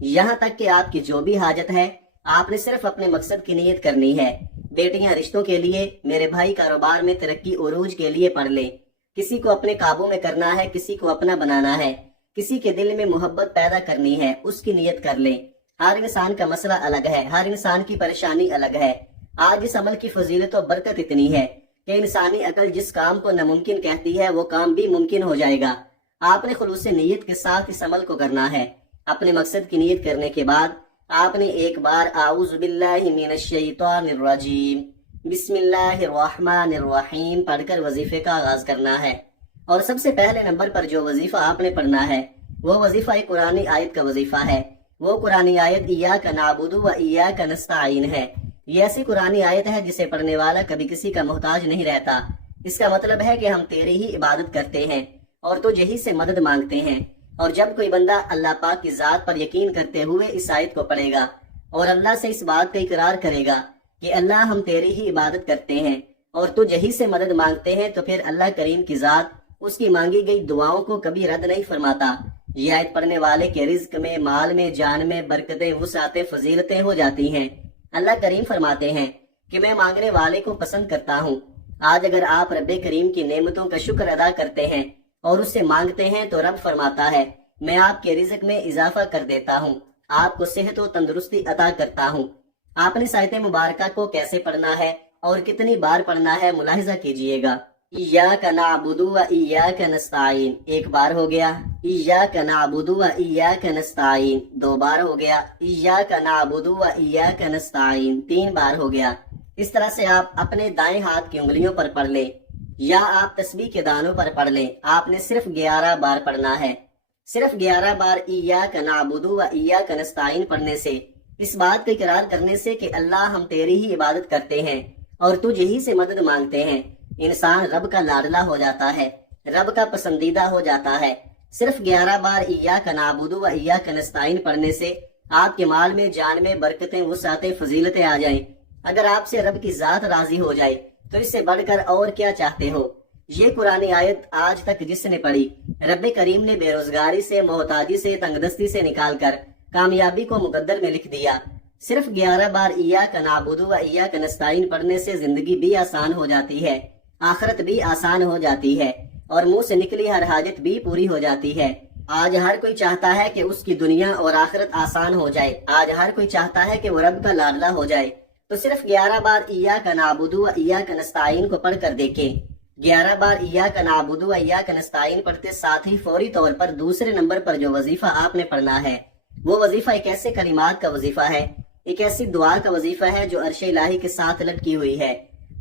یہاں تک کہ آپ کی جو بھی حاجت ہے آپ نے صرف اپنے مقصد کی نیت کرنی ہے۔ بیٹیاں رشتوں کے لیے، میرے بھائی کاروبار میں ترقی عروج کے لیے پڑھ لیں۔ کسی کو اپنے قابو میں کرنا ہے، کسی کو اپنا بنانا ہے، کسی کے دل میں محبت پیدا کرنی ہے، اس کی نیت کر لیں۔ ہر انسان کا مسئلہ الگ ہے، ہر انسان کی پریشانی الگ ہے۔ آج اس عمل کی فضیلت و برکت اتنی ہے کہ انسانی عقل جس کام کو ناممکن کہتی ہے وہ کام بھی ممکن ہو جائے گا۔ آپ نے خلوص نیت کے ساتھ اس عمل کو کرنا ہے۔ اپنے مقصد کی نیت کرنے کے بعد آپ نے ایک بار اعوذ باللہ من الشیطان الرجیم بسم اللہ الرحمن الرحیم پڑھ کر وظیفے کا آغاز کرنا ہے۔ اور سب سے پہلے نمبر پر جو وظیفہ آپ نے پڑھنا ہے وہ وظیفہ ایک قرآنی آیت کا وظیفہ ہے۔ وہ قرآنی آیت ایاک نعبد و ایاک نستعین ہے۔ یہ ایسی قرآنی آیت ہے جسے پڑھنے والا کبھی کسی کا محتاج نہیں رہتا۔ اس کا مطلب ہے کہ ہم تیری ہی عبادت کرتے ہیں اور تجھ ہی سے مدد مانگتے ہیں۔ اور جب کوئی بندہ اللہ پاک کی ذات پر یقین کرتے ہوئے اس آیت کو پڑھے گا اور اللہ سے اس بات کا اقرار کرے گا کہ اللہ ہم تیری ہی عبادت کرتے ہیں اور تجھ ہی سے مدد مانگتے ہیں، تو پھر اللہ کریم کی ذات اس کی مانگی گئی دعاؤں کو کبھی رد نہیں فرماتا۔ یہ آیت پڑھنے والے کے رزق میں، مال میں، جان میں برکتیں، وسعتیں، فضیلتیں ہو جاتی ہیں۔ اللہ کریم فرماتے ہیں کہ میں مانگنے والے کو پسند کرتا ہوں۔ آج اگر آپ رب کریم کی نعمتوں کا شکر ادا کرتے ہیں اور اس سے مانگتے ہیں تو رب فرماتا ہے میں آپ کے رزق میں اضافہ کر دیتا ہوں، آپ کو صحت و تندرستی عطا کرتا ہوں۔ آپ نے اس آیت مبارکہ کو کیسے پڑھنا ہے اور کتنی بار پڑھنا ہے ملاحظہ کیجئے گا۔ ایاک نعبد و ایاک نستعین ایک بار ہو گیا، ایاک نعبد و ایاک نستعین دو بار ہو گیا، ایاک نعبد و ایاک نستعین تین بار ہو گیا۔ اس طرح سے آپ اپنے دائیں ہاتھ کی انگلیوں پر پڑھ لیں یا آپ تسبیح کے دانوں پر پڑھ لیں۔ آپ نے صرف 11 بار پڑھنا ہے۔ صرف 11 بار ایاک نعبد و ایاک نستعین پڑھنے سے، اس بات کا اقرار کرنے سے کہ اللہ ہم تیری ہی عبادت کرتے ہیں اور تجھ ہی سے مدد مانگتے ہیں، انسان رب کا لاڈلا ہو جاتا ہے، رب کا پسندیدہ ہو جاتا ہے۔ صرف 11 بار ایاک نعبد و ایاک نستعین پڑھنے سے آپ کے مال میں، جان میں برکتیں، وسعتیں، فضیلتیں آ جائیں۔ اگر آپ سے رب کی ذات راضی ہو جائے تو اس سے بڑھ کر اور کیا چاہتے ہو۔ یہ قرآن آیت آج تک جس نے پڑھی، رب کریم نے بے روزگاری سے، محتاجی سے، تنگ دستی سے نکال کر کامیابی کو مقدر میں لکھ دیا۔ صرف 11 بار ایاک نعبد و ایاک نستعین پڑھنے سے زندگی بھی آسان ہو جاتی ہے، آخرت بھی آسان ہو جاتی ہے اور منہ سے نکلی ہر حاجت بھی پوری ہو جاتی ہے۔ آج ہر کوئی چاہتا ہے کہ اس کی دنیا اور آخرت آسان ہو جائے، آج ہر کوئی چاہتا ہے کہ وہ رب کا لاڈلا ہو جائے۔ تو صرف 11 بار ایاک نعبد و ایاک نستعین کو پڑھ کر دیکھیں۔ 11 بار ایاک نعبد و ایاک نستعین پڑھتے ساتھ ہی فوری طور پر دوسرے نمبر پر جو وظیفہ آپ نے پڑھنا ہے وہ وظیفہ ایک ایسے کلمات کا وظیفہ ہے، ایک ایسی دعا کا وظیفہ ہے جو عرش الہی کے ساتھ لٹکی ہوئی ہے،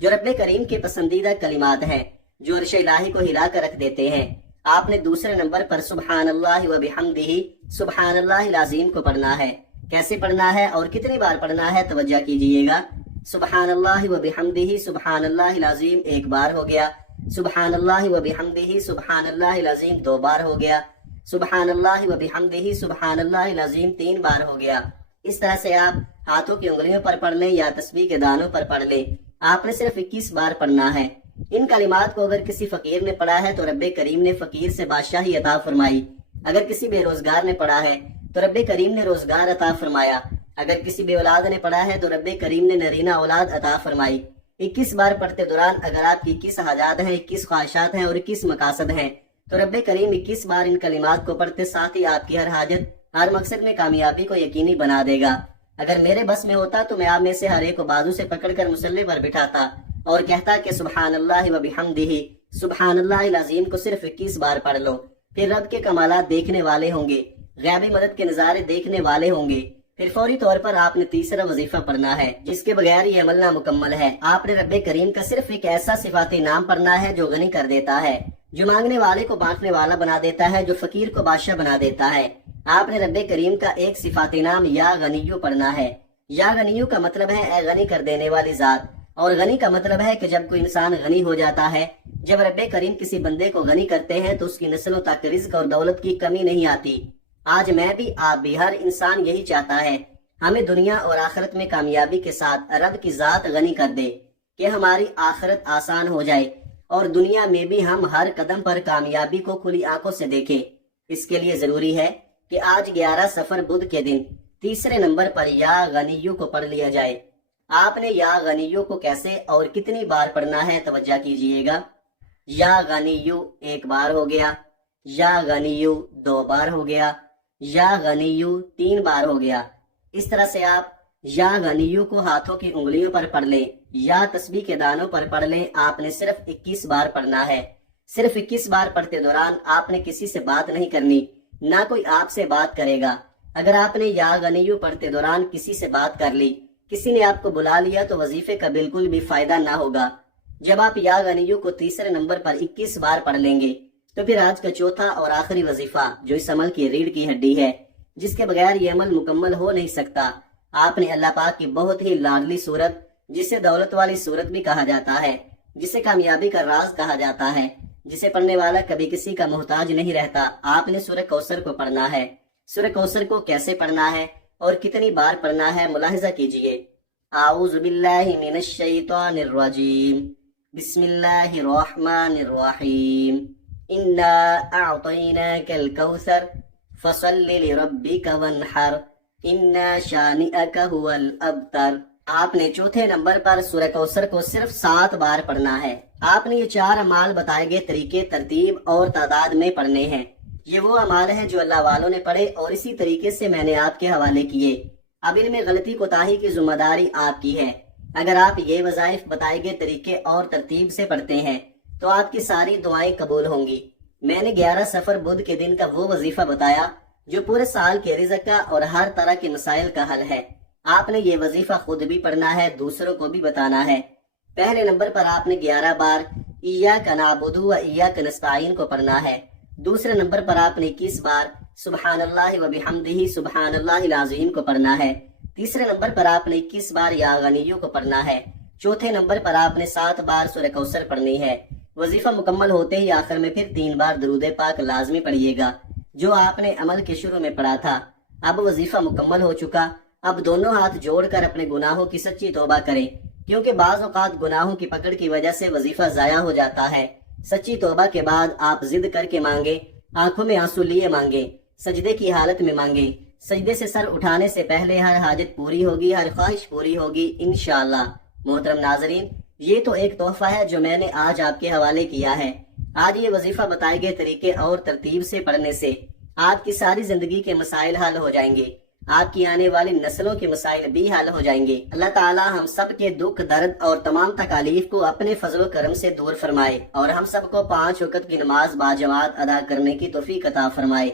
جو رب کریم کے پسندیدہ کلمات ہیں، جو عرش الہی کو ہلا کر رکھ دیتے ہیں۔ آپ نے دوسرے نمبر پر سبحان اللہ و بحمدہ سبحان اللہ العظیم کو پڑھنا ہے۔ کیسے پڑھنا ہے اور کتنی بار پڑھنا ہے توجہ کیجئے گا۔ سبحان اللہ و بحمدہ سبحان اللہ العظیم ایک بار ہو گیا، سبحان اللہ و بحمدہ سبحان اللہ العظیم دو بار ہو گیا، سبحان اللہ و بحمدہ سبحان اللہ العظیم تین بار ہو گیا۔ اس طرح سے آپ ہاتھوں کی انگلیوں پر پڑھ لیں یا تسبیح کے دانوں پر پڑھ لیں۔ آپ نے صرف 21 بار پڑھنا ہے۔ ان کلمات کو اگر کسی فقیر نے پڑھا ہے تو رب کریم نے فقیر سے بادشاہی عطا فرمائی، اگر کسی بے روزگار نے پڑھا ہے تو رب کریم نے روزگار عطا فرمایا، اگر کسی بے اولاد نے پڑھا ہے تو رب کریم نے نرینہ اولاد عطا فرمائی۔ 21 بار پڑھتے دوران اگر آپ کی 21 حاجات ہیں، 21 خواہشات ہیں اور 21 مقاصد ہیں تو رب کریم 21 بار ان کلمات کو پڑھتے ساتھ ہی آپ کی ہر حاجت، ہر مقصد میں کامیابی کو یقینی بنا دے گا۔ اگر میرے بس میں ہوتا تو میں آپ میں سے ہر ایک کو بازو سے پکڑ کر مصلی پر بٹھاتا اور کہتا کہ سبحان اللہ و بحمدہ سبحان اللہ العظیم کو صرف 21 بار پڑھ لو، پھر رب کے کمالات دیکھنے والے ہوں گے، غیبی مدد کے نظارے دیکھنے والے ہوں گے۔ پھر فوری طور پر آپ نے تیسرا وظیفہ پڑھنا ہے جس کے بغیر یہ عمل نامکمل ہے۔ آپ نے رب کریم کا صرف ایک ایسا صفاتی نام پڑھنا ہے جو غنی کر دیتا ہے، جو مانگنے والے کو بانٹنے والا بنا دیتا ہے، جو فقیر کو بادشاہ بنا دیتا ہے۔ آپ نے رب کریم کا ایک صفاتی نام یا غنیو پڑھنا ہے۔ یا غنیو کا مطلب ہے اے غنی کر دینے والی ذات، اور غنی کا مطلب ہے کہ جب کوئی انسان غنی ہو جاتا ہے، جب رب کریم کسی بندے کو غنی کرتے ہیں تو اس کی نسلوں تک رزق اور دولت کی کمی نہیں آتی۔ آج میں بھی، آپ بھی، ہر انسان یہی چاہتا ہے ہمیں دنیا اور آخرت میں کامیابی کے ساتھ رب کی ذات غنی کر دے کہ ہماری آخرت آسان ہو جائے اور دنیا میں بھی ہم ہر قدم پر کامیابی کو کھلی آنکھوں سے دیکھیں۔ اس کے لیے ضروری ہے کہ آج 11 سفر بدھ کے دن تیسرے نمبر پر یا غنیو کو پڑھ لیا جائے۔ آپ نے یا غنیو کو کیسے اور کتنی بار پڑھنا ہے توجہ کیجئے گا۔ یا غنیو ایک بار ہو گیا، یا غنیو 2 بار ہو گیا، یا غنیو 3 بار ہو گیا۔ اس طرح سے آپ یا غنیو کو ہاتھوں کی انگلیوں پر پڑھ لیں یا تسبیح کے دانوں پر پڑھ لیں۔ آپ نے صرف 21 بار پڑھنا ہے۔ صرف 21 بار پڑھتے دوران آپ نے کسی سے بات نہیں کرنی، نہ کوئی آپ سے بات کرے گا۔ اگر آپ نے یا غنیو پڑھتے دوران کسی سے بات کر لی، کسی نے آپ کو بلا لیا تو وظیفے کا بالکل بھی فائدہ نہ ہوگا۔ جب آپ یا غنیو کو تیسرے نمبر پر 21 بار پڑھ لیں گے تو پھر آج کا چوتھا اور آخری وظیفہ، جو اس عمل کی ریڑھ کی ہڈی ہے، جس کے بغیر یہ عمل مکمل ہو نہیں سکتا، آپ نے اللہ پاک کی بہت ہی لاڈلی صورت، جسے دولت والی صورت بھی کہا جاتا ہے، جسے کامیابی کا راز کہا جاتا ہے، جسے پڑھنے والا کبھی کسی کا محتاج نہیں رہتا، آپ نے سورہ کوثر کو پڑھنا ہے۔ سورہ کوثر کو کیسے پڑھنا ہے اور کتنی بار پڑھنا ہے ملاحظہ کیجئے۔ اعوذ باللہ من الشیطان الرجیم، بسم اللہ الرحمن الرحیم، انا اعطیناک الکوثر فصل لربک وانحر ان شانئک هو الابتر۔ آپ نے چوتھے نمبر پر سورہ کوثر کو صرف 7 بار پڑھنا ہے۔ آپ نے یہ 4 اعمال بتائے گئے طریقے، ترتیب اور تعداد میں پڑھنے ہیں۔ یہ وہ اعمال ہیں جو اللہ والوں نے پڑھے اور اسی طریقے سے میں نے آپ کے حوالے کیے۔ اب ان میں غلطی کوتاہی کی ذمہ داری آپ کی ہے۔ اگر آپ یہ وظائف بتائے گئے طریقے اور ترتیب سے پڑھتے ہیں تو آپ کی ساری دعائیں قبول ہوں گی۔ میں نے 11 سفر بدھ کے دن کا وہ وظیفہ بتایا جو پورے سال کے رزق کا اور ہر طرح کے مسائل کا حل ہے۔ آپ نے یہ وظیفہ خود بھی پڑھنا ہے، دوسروں کو بھی بتانا ہے۔ پہلے نمبر پر آپ نے 11 بار ایاک نعبد و ایاک نستعین کو پڑھنا ہے۔ دوسرے نمبر پر آپ نے 21 بار سبحان اللہ و بحمدہ سبحان اللہ العظیم کو پڑھنا ہے۔ تیسرے نمبر پر آپ نے 21 بار یا غنیو کو پڑھنا ہے۔ چوتھے نمبر پر آپ نے 7 بار سورہ کوثر پڑھنی ہے۔ وظیفہ مکمل ہوتے ہی آخر میں پھر 3 بار درود پاک لازمی پڑھیے گا، جو آپ نے عمل کے شروع میں پڑھا تھا۔ اب وظیفہ مکمل ہو چکا، اب دونوں ہاتھ جوڑ کر اپنے گناہوں کی سچی توبہ کریں، کیونکہ بعض اوقات گناہوں کی پکڑ کی وجہ سے وظیفہ ضائع ہو جاتا ہے۔ سچی توبہ کے بعد آپ ضد کر کے مانگیں، آنکھوں میں آنسو لیے مانگیں، سجدے کی حالت میں مانگیں۔ سجدے سے سر اٹھانے سے پہلے ہر حاجت پوری ہوگی، ہر خواہش پوری ہوگی انشاءاللہ۔ محترم ناظرین، یہ تو ایک تحفہ ہے جو میں نے آج آپ کے حوالے کیا ہے۔ آج یہ وظیفہ بتائے گئے طریقے اور ترتیب سے پڑھنے سے آپ کی ساری زندگی کے مسائل حل ہو جائیں گے، آپ کی آنے والی نسلوں کے مسائل بھی حل ہو جائیں گے۔ اللہ تعالی ہم سب کے دکھ درد اور تمام تکالیف کو اپنے فضل و کرم سے دور فرمائے اور ہم سب کو 5 وقت کی نماز باجماعت ادا کرنے کی توفیق عطا فرمائے،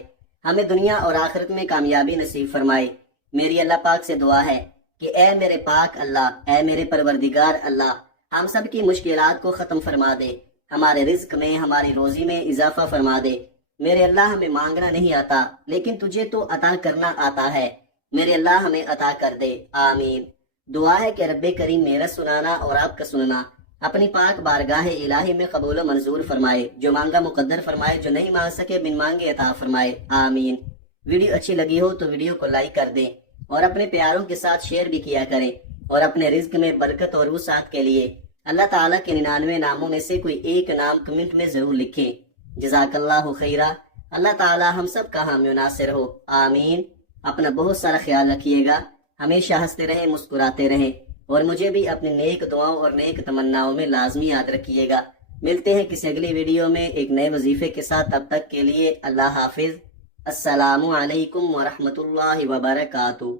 ہمیں دنیا اور آخرت میں کامیابی نصیب فرمائے۔ میری اللہ پاک سے دعا ہے کہ اے میرے پاک اللہ، اے میرے پروردگار اللہ، ہم سب کی مشکلات کو ختم فرما دے، ہمارے رزق میں، ہماری روزی میں اضافہ فرما دے۔ میرے اللہ ہمیں مانگنا نہیں آتا لیکن تجھے تو عطا کرنا آتا ہے، میرے اللہ ہمیں عطا کر دے، آمین۔ دعا ہے کہ رب کریم میرا سنانا اور آپ کا سننا اپنی پاک بارگاہ الہی میں قبول و منظور فرمائے، جو مانگا مقدر فرمائے، جو نہیں مانگ سکے بن مانگے عطا فرمائے، آمین۔ ویڈیو اچھی لگی ہو تو ویڈیو کو لائک کر دیں اور اپنے پیاروں کے ساتھ شیئر بھی کیا کریں، اور اپنے رزق میں برکت اور وسعت کے لیے اللہ تعالیٰ کے 99 ناموں میں سے کوئی ایک نام کمنٹ میں ضرور لکھیں۔ جزاک اللہ خیرہ۔ اللہ تعالیٰ ہم سب کا حامی و ناصر ہو، آمین۔ اپنا بہت سارا خیال رکھیے گا، ہمیشہ ہنستے رہیں، مسکراتے رہیں، اور مجھے بھی اپنی نیک دعاؤں اور نیک تمناؤں میں لازمی یاد رکھیے گا۔ ملتے ہیں کسی اگلی ویڈیو میں ایک نئے وظیفے کے ساتھ، تب تک کے لیے اللہ حافظ۔ السلام علیکم ورحمۃ اللہ وبرکاتہ۔